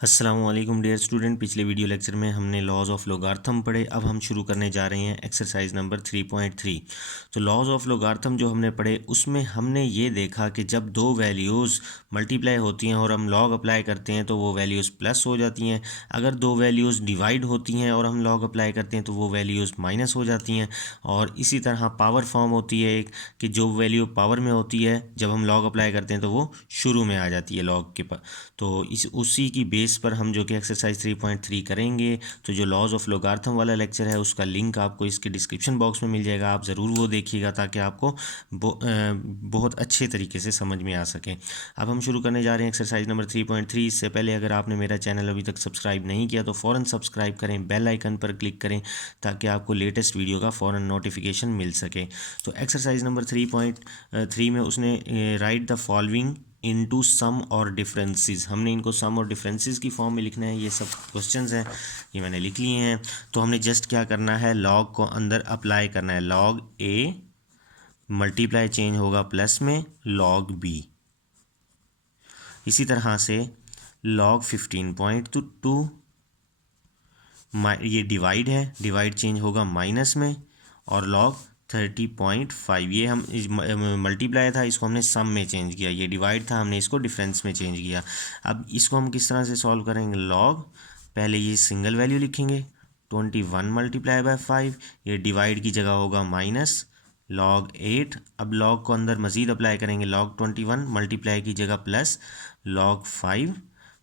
अस्सलाम वालेकुम dear student. पिछले वीडियो लेक्चर में हमने लॉज ऑफ लोगार्थम पढ़े। अब हम शुरू करने जा रहे हैं एक्सरसाइज नंबर 3.3। तो लॉज ऑफ लोगार्थम जो हमने पढ़े उसमें हमने ये देखा कि जब दो वैल्यूज़ मल्टीप्लाई होती हैं और हम लॉग अप्लाई करते हैं तो वो वैल्यूज़ प्लस हो जाती हैं। अगर दो वैल्यूज़ डिवाइड होती हैं और हम लॉग अप्लाई करते हैं तो वो वैल्यूज़ माइनस हो जाती हैं। और इसी तरह पावर फॉर्म होती है एक, कि जो वैल्यू पावर में होती है जब हम लॉग अप्लाई करते हैं तो वो शुरू में आ जाती है लॉग के पास। तो इस उसी की बेस पर हम जो कि एक्सरसाइज 3.3 करेंगे। तो जो लॉज ऑफ लोगार्थम वाला लेक्चर है उसका लिंक आपको इसके डिस्क्रिप्शन बॉक्स में मिल जाएगा, आप ज़रूर वो देखिएगा ताकि आपको बहुत अच्छे तरीके से समझ में आ सके। अब हम शुरू करने जा रहे हैं एक्सरसाइज नंबर 3.3। इससे पहले अगर आपने मेरा चैनल अभी तक सब्सक्राइब नहीं किया तो फ़ौरन सब्सक्राइब करें, बेल आइकन पर क्लिक करें ताकि आपको लेटेस्ट वीडियो का फ़ौरन नोटिफिकेशन मिल सके। तो एक्सरसाइज नंबर 3.3 में उसने right the following into some और डिफरेंसेस, हमने इनको सम और डिफरेंसेस की फॉर्म में लिखना है। ये सब क्वेश्चंस हैं, ये मैंने लिख लिए हैं। तो हमने जस्ट क्या करना है, लॉग को अंदर अप्लाई करना है। लॉग ए मल्टीप्लाई चेंज होगा प्लस में लॉग बी। इसी तरह से लॉग 15.2 ये डिवाइड है, डिवाइड चेंज होगा माइनस में, और लॉग 30.5 ये हम मल्टीप्लाई था, इसको हमने सम में चेंज किया। ये डिवाइड था, हमने इसको डिफरेंस में चेंज किया। अब इसको हम किस तरह से सॉल्व करेंगे, लॉग पहले ये सिंगल वैल्यू लिखेंगे 21 मल्टीप्लाई बाय 5, ये डिवाइड की जगह होगा माइनस लॉग 8। अब लॉग को अंदर मज़ीद अप्लाई करेंगे, लॉग 21 मल्टीप्लाई की जगह प्लस लॉग 5,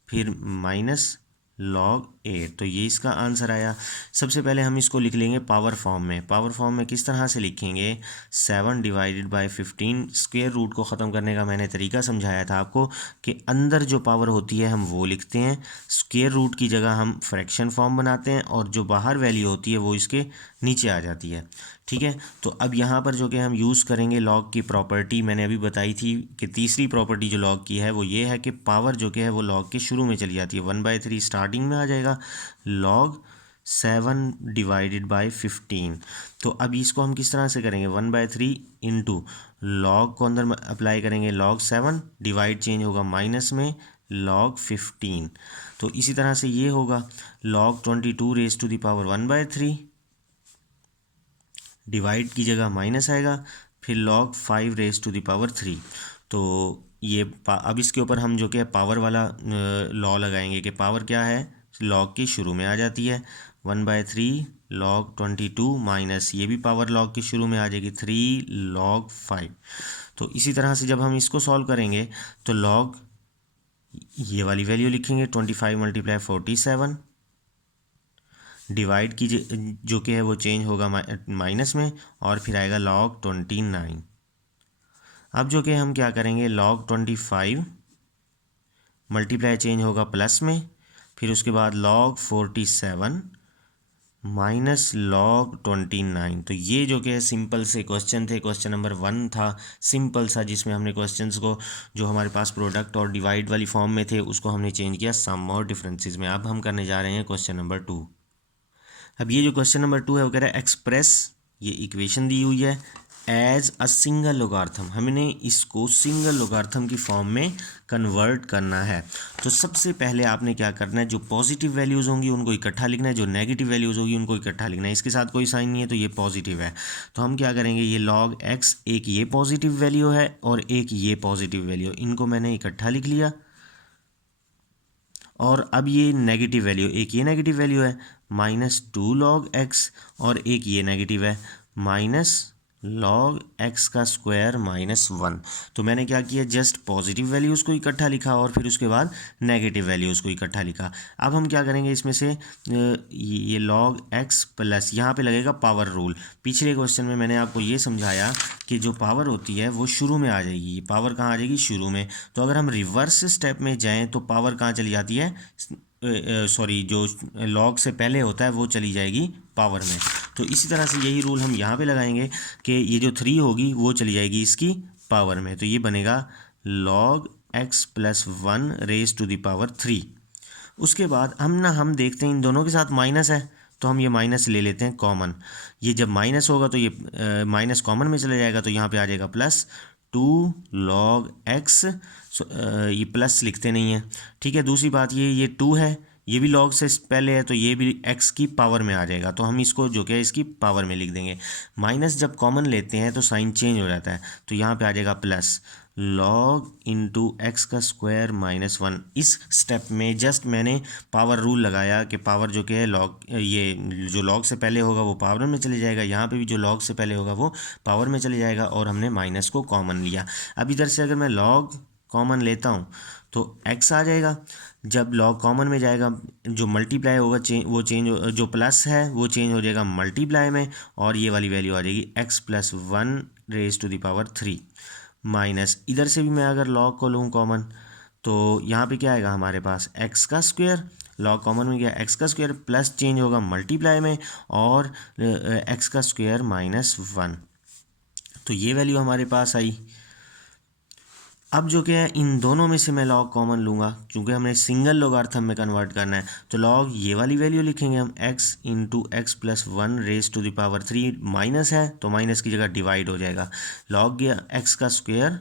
फिर माइनस लॉग 8। तो ये इसका आंसर आया। सबसे पहले हम इसको लिख लेंगे पावर फॉर्म में। पावर फॉर्म में किस तरह से लिखेंगे, 7 डिवाइडेड बाय 15। स्क्वायर रूट को ख़त्म करने का मैंने तरीका समझाया था आपको कि अंदर जो पावर होती है हम वो लिखते हैं, स्क्वायर रूट की जगह हम फ्रैक्शन फॉर्म बनाते हैं, और जो बाहर वैल्यू होती है वो इसके नीचे आ जाती है। ठीक है, तो अब यहाँ पर जो कि हम यूज़ करेंगे लॉग की प्रॉपर्टी, मैंने अभी बताई थी कि तीसरी प्रॉपर्टी जो लॉग की है वो ये है कि पावर जो कि है वो लॉग के शुरू में चली जाती है। 1/3 स्टार्टिंग में आ जाएगा, लॉग 7 डिवाइडेड बाई 15। तो अब इसको हम किस तरह से करेंगे, 1/3 इंटू लॉग को अंदर अप्लाई करेंगे, लॉग 7 डिवाइड चेंज होगा माइनस में लॉग 15। तो इसी तरह से ये होगा log 22 raise to the power 1/3, divide की जगह माइनस आएगा, फिर log 5 raise to the power 3। तो ये अब इसके ऊपर हम जो कि पावर वाला लॉ लगाएंगे कि पावर क्या है, लॉग के शुरू में आ जाती है। 1/3 लॉग 22 माइनस ये भी पावर लॉग के शुरू में आ जाएगी 3 लॉग 5। तो इसी तरह से जब हम इसको सॉल्व करेंगे तो लॉग ये वाली वैल्यू लिखेंगे 25 मल्टीप्लाई 47, डिवाइड की जो कि है वो चेंज होगा माइनस में, और फिर आएगा लॉग 29। अब जो कि हम क्या करेंगे, लॉग 25 मल्टीप्लाई चेंज होगा प्लस में, फिर उसके बाद लॉग 47 माइनस लॉग 29। तो ये जो कि है सिंपल से क्वेश्चन थे। क्वेश्चन नंबर 1 था सिंपल सा, जिसमें हमने क्वेश्चंस को जो हमारे पास प्रोडक्ट और डिवाइड वाली फॉर्म में थे उसको हमने चेंज किया सम और डिफरेंसेस में। अब हम करने जा रहे हैं क्वेश्चन नंबर 2। अब ये जो क्वेश्चन नंबर 2 है वो कह रहा है एक्सप्रेस, ये इक्वेशन दी हुई है एज अ सिंगल लोगार्थम, हमने इसको सिंगल लोगार्थम की फॉर्म में कन्वर्ट करना है। तो सबसे पहले आपने क्या करना है, जो पॉजिटिव वैल्यूज़ होंगी उनको इकट्ठा लिखना है, जो नेगेटिव वैल्यूज़ होगी उनको इकट्ठा लिखना है। इसके साथ कोई साइन नहीं है तो ये पॉजिटिव है। तो हम क्या करेंगे, ये लॉग एक्स, एक ये पॉजिटिव वैल्यू है और एक ये पॉजिटिव वैल्यू, इनको मैंने इकट्ठा लिख लिया। और अब ये नेगेटिव वैल्यू, एक ये नेगेटिव वैल्यू है -2 लॉग एक्स, और एक ये नेगेटिव है माइनस लॉग एक्स का स्क्वायर -1। तो मैंने क्या किया, जस्ट पॉजिटिव वैल्यूज़ को इकट्ठा लिखा और फिर उसके बाद नेगेटिव वैल्यूज़ को इकट्ठा लिखा। अब हम क्या करेंगे, इसमें से ये लॉग एक्स प्लस यहाँ पे लगेगा पावर रूल। पिछले क्वेश्चन में मैंने आपको ये समझाया कि जो पावर होती है वो शुरू में आ जाएगी। पावर कहाँ आ जाएगी, शुरू में। तो अगर हम रिवर्स स्टेप में जाएं तो पावर कहाँ चली जाती है, सॉरी जो लॉग से पहले होता है वो चली जाएगी पावर में। तो इसी तरह से यही रूल हम यहाँ पे लगाएंगे कि ये जो 3 होगी वो चली जाएगी इसकी पावर में। तो ये बनेगा log x plus 1 raise to the power 3। उसके बाद हम देखते हैं इन दोनों के साथ माइनस है तो हम ये माइनस ले लेते हैं कॉमन। ये जब माइनस होगा तो ये माइनस कॉमन में चला जाएगा, तो यहाँ पे आ जाएगा प्लस log x, ये प्लस लिखते नहीं है, ठीक है। दूसरी बात ये 2 है, ये भी log से पहले है तो ये भी x की पावर में आ जाएगा, तो हम इसको जो कि है इसकी पावर में लिख देंगे। माइनस जब कॉमन लेते हैं तो साइन चेंज हो जाता है, तो यहाँ पे आ जाएगा प्लस log इंटू एक्स का स्क्वायर माइनस 1। इस स्टेप में जस्ट मैंने पावर रूल लगाया कि पावर जो कि है लॉग, ये जो लॉग से पहले होगा वो पावर में चले जाएगा, यहाँ पे भी जो लॉग से पहले होगा वो पावर में चले जाएगा, और हमने माइनस को कॉमन लिया। अब इधर से अगर मैं लॉग कॉमन लेता हूँ तो x आ जाएगा। जब लॉग कॉमन में जाएगा जो मल्टीप्लाई होगा वो चेंज, जो प्लस है वो चेंज हो जाएगा मल्टीप्लाई में, और ये वाली वैल्यू आ जाएगी x plus 1 raise to the power 3 minus, इधर से भी मैं अगर लॉग को लूँ कॉमन तो यहाँ पे क्या आएगा हमारे पास x का स्क्वायर, लॉग कॉमन में गया x का स्क्वायर प्लस चेंज होगा मल्टीप्लाई में, और x का स्क्वायर माइनस 1, तो ये वैल्यू हमारे पास आई। अब जो कि है इन दोनों में से मैं लॉग कॉमन लूँगा, क्योंकि हमने सिंगल लोगार्थम में कन्वर्ट करना है, तो लॉग ये वाली वैल्यू लिखेंगे हम x into x plus 1 raise to the power 3, minus है तो माइनस की जगह डिवाइड हो जाएगा, लॉग गया x का square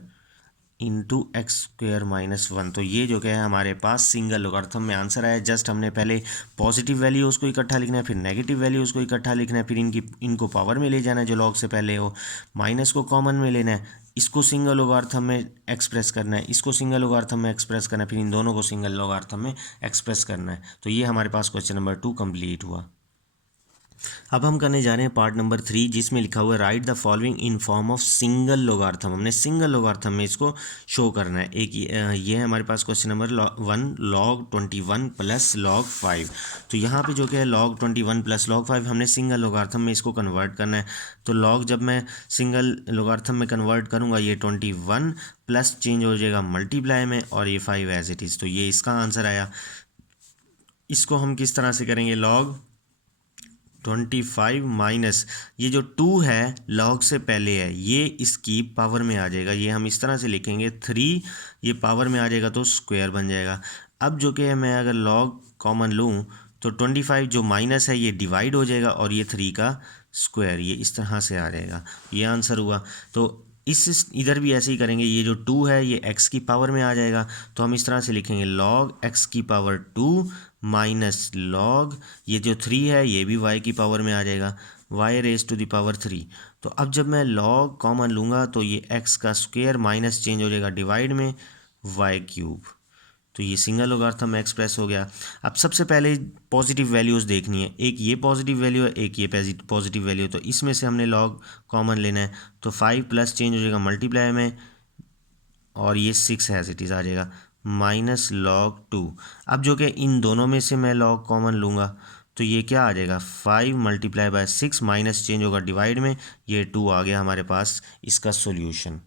into x square minus 1। तो ये जो क्या है हमारे पास सिंगल लोगार्थम में आंसर आया। जस्ट हमने पहले पॉजिटिव वैल्यू उसको इकट्ठा लिखना है, फिर नेगेटिव वैल्यू उसको इकट्ठा लिखना है, फिर इनको पावर में ले जाना है जो लॉग से पहले हो, माइनस को कॉमन में लेना है, इसको सिंगल लोगार्थम में एक्सप्रेस करना है, इसको सिंगल लोगार्थम में एक्सप्रेस करना है, फिर इन दोनों को सिंगल लोगार्थम में एक्सप्रेस करना है। तो ये हमारे पास क्वेश्चन नंबर 2 कंप्लीट हुआ। अब हम करने जा रहे हैं पार्ट नंबर 3, जिसमें लिखा हुआ है write the following in form of single logarithm. हमने सिंगल लोगार्थम में इसको शो करना है। एक ये है हमारे पास question number 1 log 21 plus log 5। तो यहाँ पे जो क्या है log 21 प्लस log 5 हमने सिंगल लोगार्थम में इसको कन्वर्ट करना है। तो log जब मैं सिंगल लोगार्थम में कन्वर्ट करूँगा ये 21 प्लस चेंज हो जाएगा मल्टीप्लाई में, और ये 5 एज इट इज़। तो ये इसका आंसर आया। इसको हम किस तरह से करेंगे, log 25 माइनस ये जो 2 है लॉग से पहले है, ये इसकी पावर में आ जाएगा, ये हम इस तरह से लिखेंगे 3, ये पावर में आ जाएगा तो स्क्वायर बन जाएगा। अब जो कि है मैं अगर लॉग कॉमन लूँ तो 25 जो माइनस है ये डिवाइड हो जाएगा, और ये 3 का स्क्वायर ये इस तरह से आ जाएगा, ये आंसर हुआ। तो इस इधर भी ऐसे ही करेंगे, ये जो 2 है ये x की पावर में आ जाएगा, तो हम इस तरह से लिखेंगे log x की पावर 2 माइनस log ये जो 3 है ये भी y की पावर में आ जाएगा, y raise to the power 3। तो अब जब मैं log कॉमन लूँगा तो ये x का स्क्वायर माइनस चेंज हो जाएगा डिवाइड में y क्यूब, तो ये सिंगल लोगार्थम एक्सप्रेस हो गया। अब सबसे पहले पॉजिटिव वैल्यूज़ देखनी है, एक ये पॉजिटिव वैल्यू है, एक ये पॉजिटिव वैल्यू है, तो इसमें से हमने लॉग कॉमन लेना है। तो 5 प्लस चेंज हो जाएगा मल्टीप्लाई में, और ये 6 एज इट इज़ आ जाएगा माइनस log 2। अब जो कि इन दोनों में से मैं लॉग कॉमन लूँगा तो ये क्या आ जाएगा 5 मल्टीप्लाई बाय 6 माइनस चेंज होगा डिवाइड में, ये 2 आ गया हमारे पास इसका सॉल्यूशन।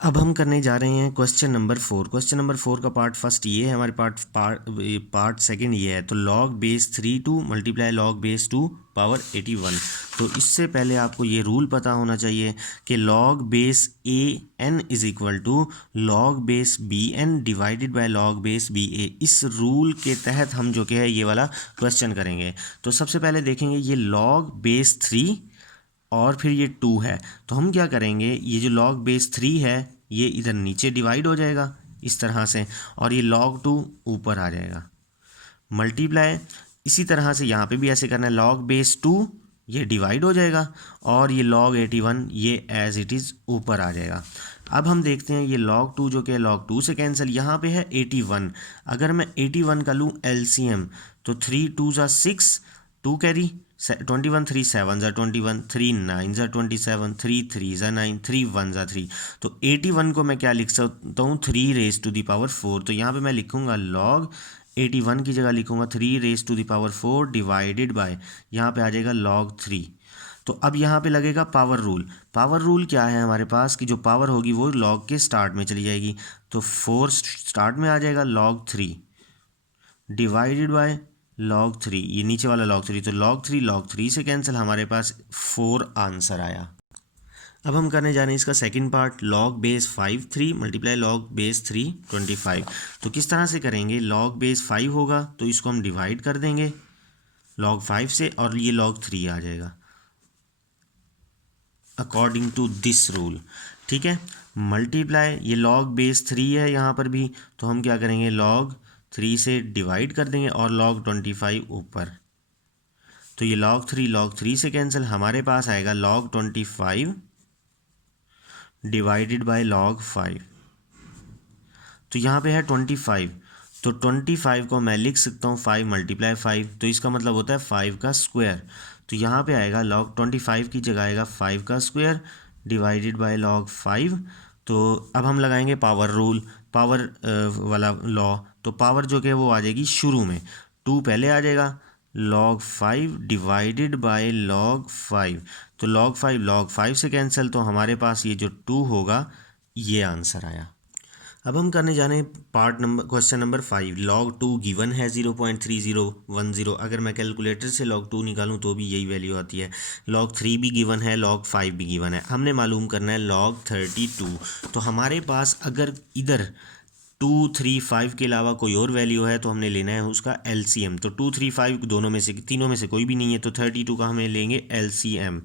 अब हम करने जा रहे हैं क्वेश्चन नंबर 4। क्वेश्चन नंबर 4 का पार्ट फर्स्ट ये है हमारे पार्ट सेकंड ये है। तो log base 3 2 multiply log base 2 power 81। तो इससे पहले आपको ये रूल पता होना चाहिए कि log base a n is equal to log base b n divided by log base b a। इस रूल के तहत हम जो कि है ये वाला क्वेश्चन करेंगे। तो सबसे पहले देखेंगे ये log बेस 3 और फिर ये 2 है, तो हम क्या करेंगे, ये जो log बेस 3 है ये इधर नीचे डिवाइड हो जाएगा इस तरह से, और ये log 2 ऊपर आ जाएगा मल्टीप्लाई। इसी तरह से यहाँ पे भी ऐसे करना है, log बेस 2 ये डिवाइड हो जाएगा, और ये log 81 ये एज इट इज़ ऊपर आ जाएगा। अब हम देखते हैं ये log 2 जो कि log 2 से कैंसिल, यहाँ पे है 81। अगर मैं 81 का लूँ LCM तो 3 2 ज़ा 6, 2 कैरी 21, 3 7 ज़ा 21, 3 9 ज़ा 27, 3 3 ज़ा 9, 3 1 ज़ा 3। तो 81 को मैं क्या लिख सकता हूँ 3 रेज टू दी पावर 4। तो यहाँ पे मैं लिखूँगा log 81 की जगह लिखूँगा 3 raise to the power 4 divided by, यहाँ पे आ जाएगा log 3। तो अब यहाँ पे लगेगा पावर रूल। पावर रूल क्या है हमारे पास कि जो पावर होगी वो log के स्टार्ट में चली जाएगी, तो 4 स्टार्ट में आ जाएगा log 3 डिवाइडेड बाय log 3, ये नीचे वाला log 3, तो log 3 से कैंसिल, हमारे पास 4 आंसर आया। अब हम करने जा रहे हैं इसका second part, log base 5 3 multiply log base 3 25। तो किस तरह से करेंगे, log बेस 5 होगा तो इसको हम डिवाइड कर देंगे log 5 से, और ये log 3 आ जाएगा अकॉर्डिंग टू दिस रूल, ठीक है। मल्टीप्लाई, ये लॉग बेस 3 है यहाँ पर भी, तो हम क्या करेंगे, log 3 से डिवाइड कर देंगे और log 25 ऊपर, तो ये log 3 से कैंसिल, हमारे पास आएगा log 25 डिवाइडेड बाय log 5। तो यहाँ पे है 25, तो 25 को मैं लिख सकता हूँ 5 मल्टीप्लाई 5, तो इसका मतलब होता है 5 का स्क्वायर। तो यहाँ पे आएगा log 25 की जगह आएगा 5 का स्क्वायर डिवाइडेड बाय log 5। तो अब हम लगाएंगे पावर रूल, पावर वाला लॉ, तो पावर जो कि वो आ जाएगी शुरू में, 2 पहले आ जाएगा, log 5 डिवाइडेड बाय log 5, तो log 5 से कैंसिल, तो हमारे पास ये जो 2 होगा, ये आंसर आया। अब हम करने जा रहे हैं क्वेश्चन नंबर 5। log 2 गिवन है 0.3010, अगर मैं कैलकुलेटर से log 2 निकालूं तो भी यही वैल्यू आती है। log 3 भी गिवन है, log 5 भी गिवन है, हमने मालूम करना है log 32। तो हमारे पास अगर इधर 2, 3, 5 के अलावा कोई और वैल्यू है तो हमने लेना है उसका LCM। तो 2, 3, 5 दोनों में से, तीनों में से कोई भी नहीं है, तो 32 का हमें लेंगे LCM।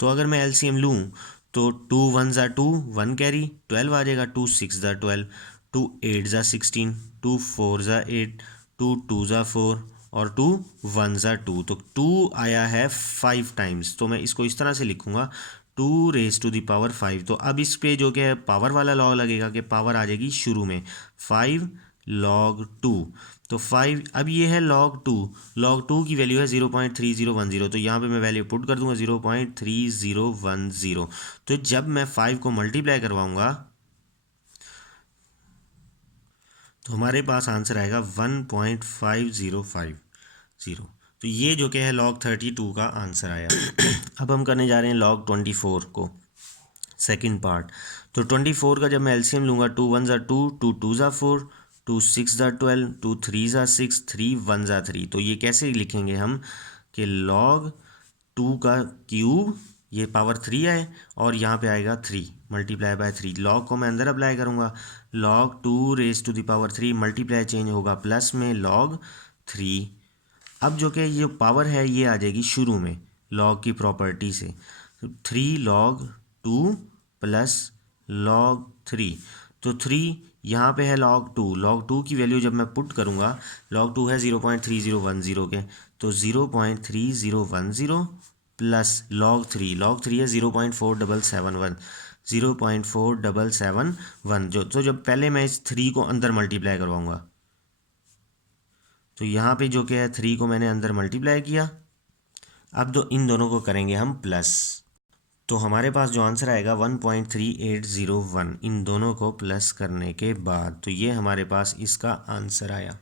तो अगर मैं LCM लूँ तो 2 1 ज़ा 2, 1 कैरी 12 आ जाएगा, 2 6 ज़ा 12, 2 8 ज़ा 16, 2 4 ज़ा 8, 2 2 ज़ा 4 और 2 1 ज़ा 2। तो 2 आया है 5 टाइम्स, तो मैं इसको इस तरह से लिखूँगा 2 रेज टू द पावर 5। तो अब इस पे जो कि है पावर वाला लॉ लगेगा कि पावर आ जाएगी शुरू में, 5 log 2। तो 5, अब ये है log 2 की वैल्यू है 0.3010, तो यहाँ पे मैं वैल्यू पुट कर दूंगा 0.3010। तो जब मैं 5 को मल्टीप्लाई करवाऊंगा तो हमारे पास आंसर आएगा 1.5050। तो ये जो कि है log 32 का आंसर आया। अब हम करने जा रहे हैं log 24 को, सेकंड पार्ट। तो 24 का जब मैं LCM लूँगा, 2 1 ज़ा 2, 2 2 ज़ा 4, 2 6 ज़ा 12, 2 3 ज़ा 6, 3 1 ज़ा 3। तो ये कैसे लिखेंगे हम कि log 2 का क्यूब, ये पावर 3 है और यहाँ पे आएगा 3 मल्टीप्लाई बाय 3। लॉग को मैं अंदर अप्लाई करूँगा, log 2 raise to the power 3, multiply change होगा प्लस में log 3। अब जो कि ये पावर है ये आ जाएगी शुरू में log की प्रॉपर्टी से, 3 log 2 प्लस log 3। तो 3 यहाँ पे है log 2 की वैल्यू जब मैं पुट करूँगा, log 2 है 0.3010 के, तो 0.3010 प्लस log 3 है 0.4771, 0.4771 जो, तो जब पहले मैं इस 3 को अंदर मल्टीप्लाई करवाऊँगा, तो यहाँ पे जो क्या है 3 को मैंने अंदर मल्टीप्लाई किया। अब इन दोनों को करेंगे हम प्लस, तो हमारे पास जो आंसर आएगा 1.3801, इन दोनों को प्लस करने के बाद, तो ये हमारे पास इसका आंसर आया।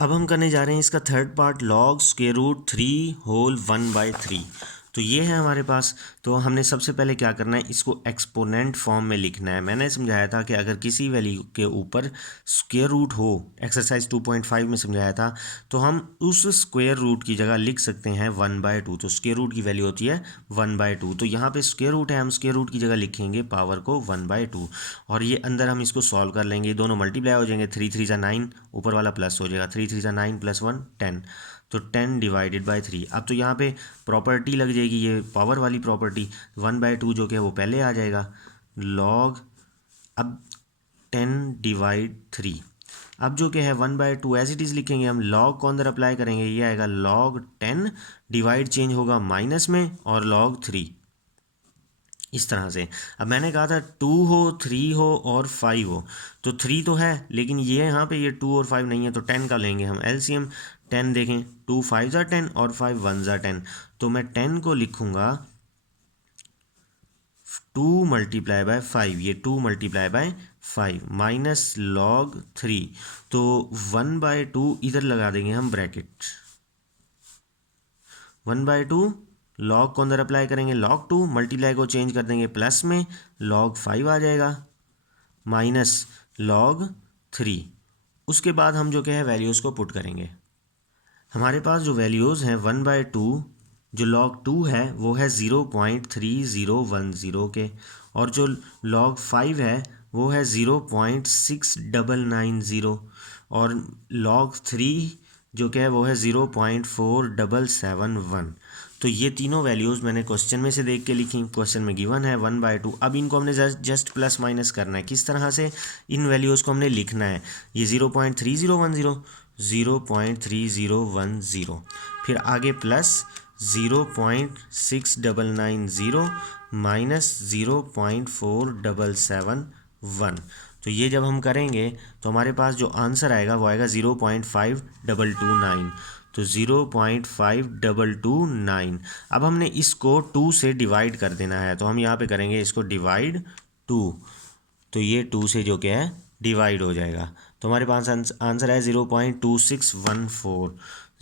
अब हम करने जा रहे हैं इसका third part, log square root 3 whole 1/3। तो ये है हमारे पास। तो हमने सबसे पहले क्या करना है, इसको एक्सपोनेंट फॉर्म में लिखना है। मैंने समझाया था कि अगर किसी वैल्यू के ऊपर स्क्वायर रूट हो, एक्सरसाइज 2.5 में समझाया था, तो हम उस स्क्वायर रूट की जगह लिख सकते हैं 1/2। तो स्क्वायर रूट की वैल्यू होती है 1/2, तो यहाँ पे स्क्वायर रूट है, हम स्क्वायर रूट की जगह लिखेंगे पावर को 1/2, और ये अंदर हम इसको सॉल्व कर लेंगे, दोनों मल्टीप्लाई हो जाएंगे, 3 3 ज़ा 9, ऊपर वाला प्लस हो जाएगा, 3 3 ज़ा 9 प्लस 1 10, तो 10 डिवाइडेड बाय 3। अब तो यहाँ पे प्रॉपर्टी लग जाएगी, ये पावर वाली प्रॉपर्टी, 1/2 जो कि है वो पहले आ जाएगा, लॉग अब 10 डिवाइड 3। अब जो कि है 1/2 एज इट इज़ लिखेंगे हम, लॉग को अंदर अप्लाई करेंगे, ये आएगा log 10, डिवाइड चेंज होगा माइनस में और log 3, इस तरह से। अब मैंने कहा था 2 हो, 3 हो और 5 हो, तो 3 तो है लेकिन ये यहाँ पे ये 2 और 5 नहीं है, तो 10 का लेंगे हम LCM। 10 देखें, 2 5 ज़ा 10 और 5 1 ज़ा 10, तो मैं 10 को लिखूँगा 2 मल्टीप्लाई बाय 5, ये 2 मल्टीप्लाई बाय 5 माइनस log 3, तो 1/2 इधर लगा देंगे हम ब्रैकेट, 1/2 log को अंदर अप्लाई करेंगे, log 2 मल्टीप्लाई को चेंज कर देंगे प्लस में, log 5 आ जाएगा माइनस log 3। उसके बाद हम जो क्या है वैल्यूज़ को पुट करेंगे। हमारे पास जो वैल्यूज़ हैं 1/2, जो log 2 है वो है 0.3010 के, और जो log 5 है वो है 0.6990, और log 3 जो क्या है वो है 0.4771। तो ये तीनों वैल्यूज़ मैंने क्वेश्चन में से देख के लिखी, क्वेश्चन में गिवन है 1/2। अब इनको हमने जस्ट प्लस माइनस करना है। किस तरह से? इन वैल्यूज़ को हमने लिखना है। ये 0.3010, 0.3010, फिर आगे प्लस 0.6990 माइनस 0.4771। तो ये जब हम करेंगे तो हमारे पास जो आंसर आएगा वो आएगा 0.5229। तो 0.5229। अब हमने इसको 2 से डिवाइड कर देना है, तो हम यहाँ पे करेंगे इसको डिवाइड 2। तो ये 2 से जो क्या है डिवाइड हो जाएगा। तो हमारे पास आंसर है 0.2614।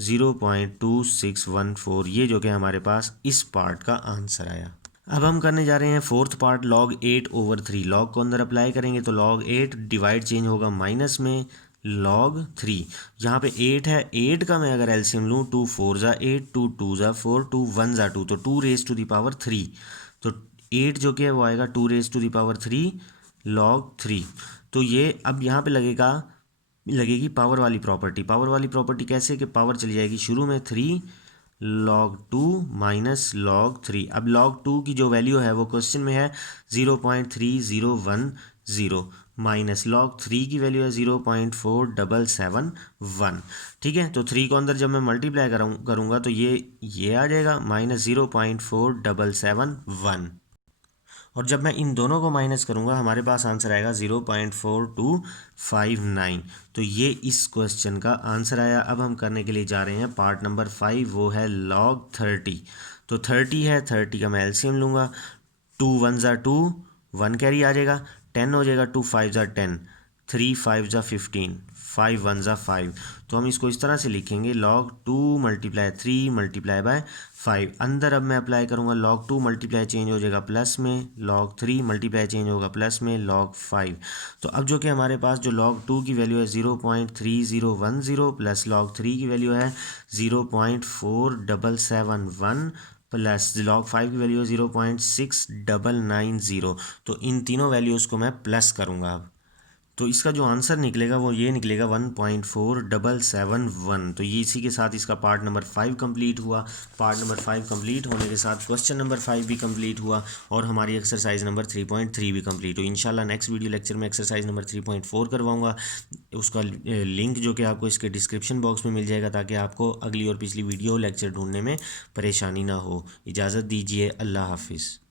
0.2614 ये जो कि हमारे पास इस पार्ट का आंसर आया। अब हम करने जा रहे हैं फोर्थ पार्ट, log 8/3। log को अंदर अप्लाई करेंगे तो log 8 डिवाइड चेंज होगा माइनस में log 3। यहाँ पे 8 है, 8 का मैं अगर एलसीएम लूँ 2 4 ज़ा 8, 2 2 ज़ा 4, 2 1 ज़ा 2, तो 2 रेज टू द पावर 3। तो 8 जो कि है वो आएगा 2 raise to the power 3 log 3। तो ये अब यहाँ पे लगेगी पावर वाली प्रॉपर्टी। पावर वाली प्रॉपर्टी कैसे कि पावर चली जाएगी शुरू में 3 log 2 माइनस log 3। अब log 2 की जो वैल्यू है वो क्वेश्चन में है 0.3010 माइनस log 3 की वैल्यू है 0.4771। ठीक है, तो 3 को अंदर जब मैं मल्टीप्लाई करूँगा तो ये आ जाएगा माइनस 0.4771। और जब मैं इन दोनों को माइनस करूंगा हमारे पास आंसर आएगा 0.4259। तो ये इस क्वेश्चन का आंसर आया। अब हम करने के लिए जा रहे हैं पार्ट नंबर 5, वो है log 30। तो 30 है, 30 का मैं एलसीएम लूँगा। 2 1 ज़ा 2, 1 कैरी आ जाएगा, 10 हो जाएगा, 2 5 ज़ा 10, 3 5 ज़ा 15, 5 1 ज़ा 5। तो हम इसको इस तरह से लिखेंगे log 2 मल्टीप्लाई 3 मल्टीप्लाई बाय 5। अंदर अब मैं अप्लाई करूँगा log 2 मल्टीप्लाई चेंज हो जाएगा प्लस में, log 3 मल्टीप्लाई चेंज होगा प्लस में log 5। तो अब जो कि हमारे पास जो log 2 की वैल्यू है 0.3010 प्लस log 3 की वैल्यू है 0.4771 प्लस log 5 की वैल्यू है 0.6990। तो इन तीनों वैल्यूज़ को मैं प्लस करूँगा अब। तो इसका जो आंसर निकलेगा वो ये निकलेगा 1.4771। तो ये इसी के साथ इसका पार्ट नंबर 5 कंप्लीट हुआ। पार्ट नंबर 5 कंप्लीट होने के साथ क्वेश्चन नंबर 5 भी कंप्लीट हुआ और हमारी एक्सरसाइज नंबर 3.3 भी कंप्लीट हुई। इंशाल्लाह नेक्स्ट वीडियो लेक्चर में एक्सरसाइज नंबर 3.4 करवाऊंगा। उसका लिंक जो कि आपको इसके डिस्क्रिप्शन बॉक्स में मिल जाएगा ताकि आपको अगली और पिछली वीडियो लेक्चर ढूंढने में परेशानी ना हो। इजाज़त दीजिए, अल्लाह हाफिज़।